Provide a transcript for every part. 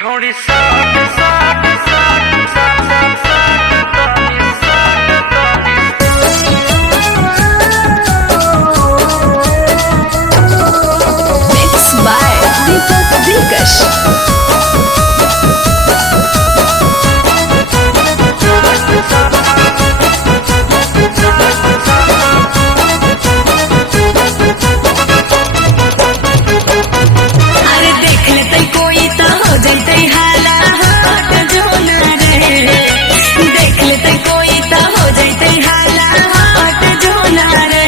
छोड़ी साट साट साट साट साट साट तानी साट तानी Mixed by Deepak Dilkash. अरे देख लेते कोई तो हो जाते हाला हाथ जोना रे। देख लेते कोई तो हो जाते हाला हाथ जोना रे।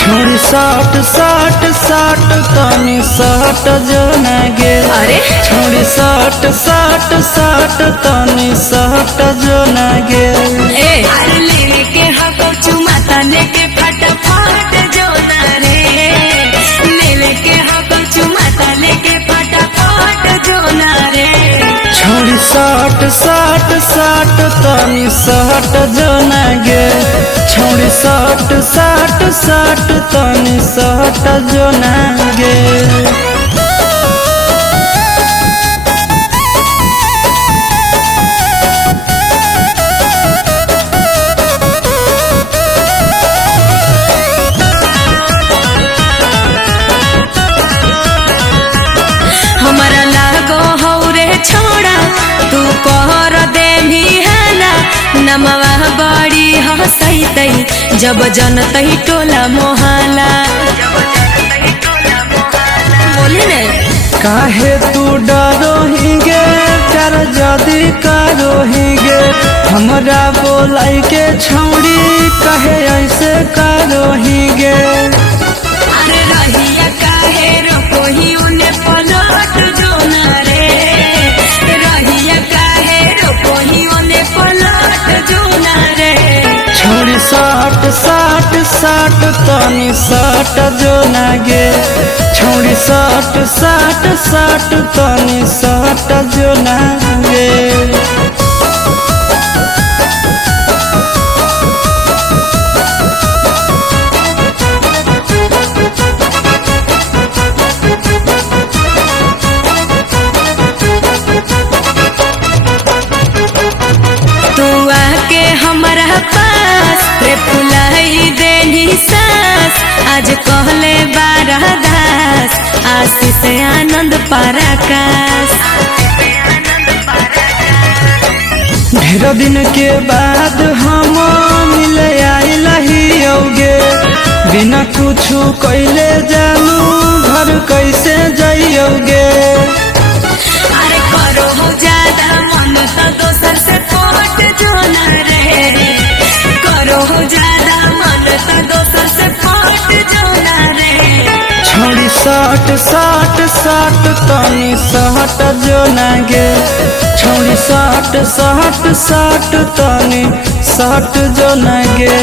छोड़ी साट साट साट तानी साट जोना गे। अरे छोड़ी साट साट साट तानी साट जोना गे। अरे लेके हको चुमाता लेके फटाफट जोना रे। लेके हको चुमाता लेके फटाफट जोना रे। छोड़ी साट साट साट तानी साट जोना गे। छोड़ी साट साट साट तानी साट जोना गे। हमारा लागो हौरे छोड़ा तू कहर देवी हाला। नमवा बड़ी हंसैतै जब जनतै टोला मोहाला। बोली ने काहे तू डरो हिगे कर जदी करो हिगे। हमरा बोलाई के छौड़ी कहे ऐसे करो हिगे। अरे रहिया काहे रोकोही उने पलट जोना रे। रहिया काहे रोकोही उने पलट जोना रे। छोड़ी साट साट साट तानी साट जोना गे। छोड़ी साट साट साट तानी साट जोना गे। तू आके हमारा पास रे फुलाई देनी सास। आज कहले बारह दास आशीष आनंद पराकाश। ढेर दिन के बाद हम मिले आइल हियोगे। बिना कुछु कैले जानू घर कैसे जाइयोगे। अरे करो हो ज्यादा मन तो दोसर से पट जोना रे। करो हो ज्यादा मन तो दोसर से पट जोना रे। छोड़ी साट साट साट तानी साट जोना गे। छोड़ी साट साट साट तानी साट जोना गे।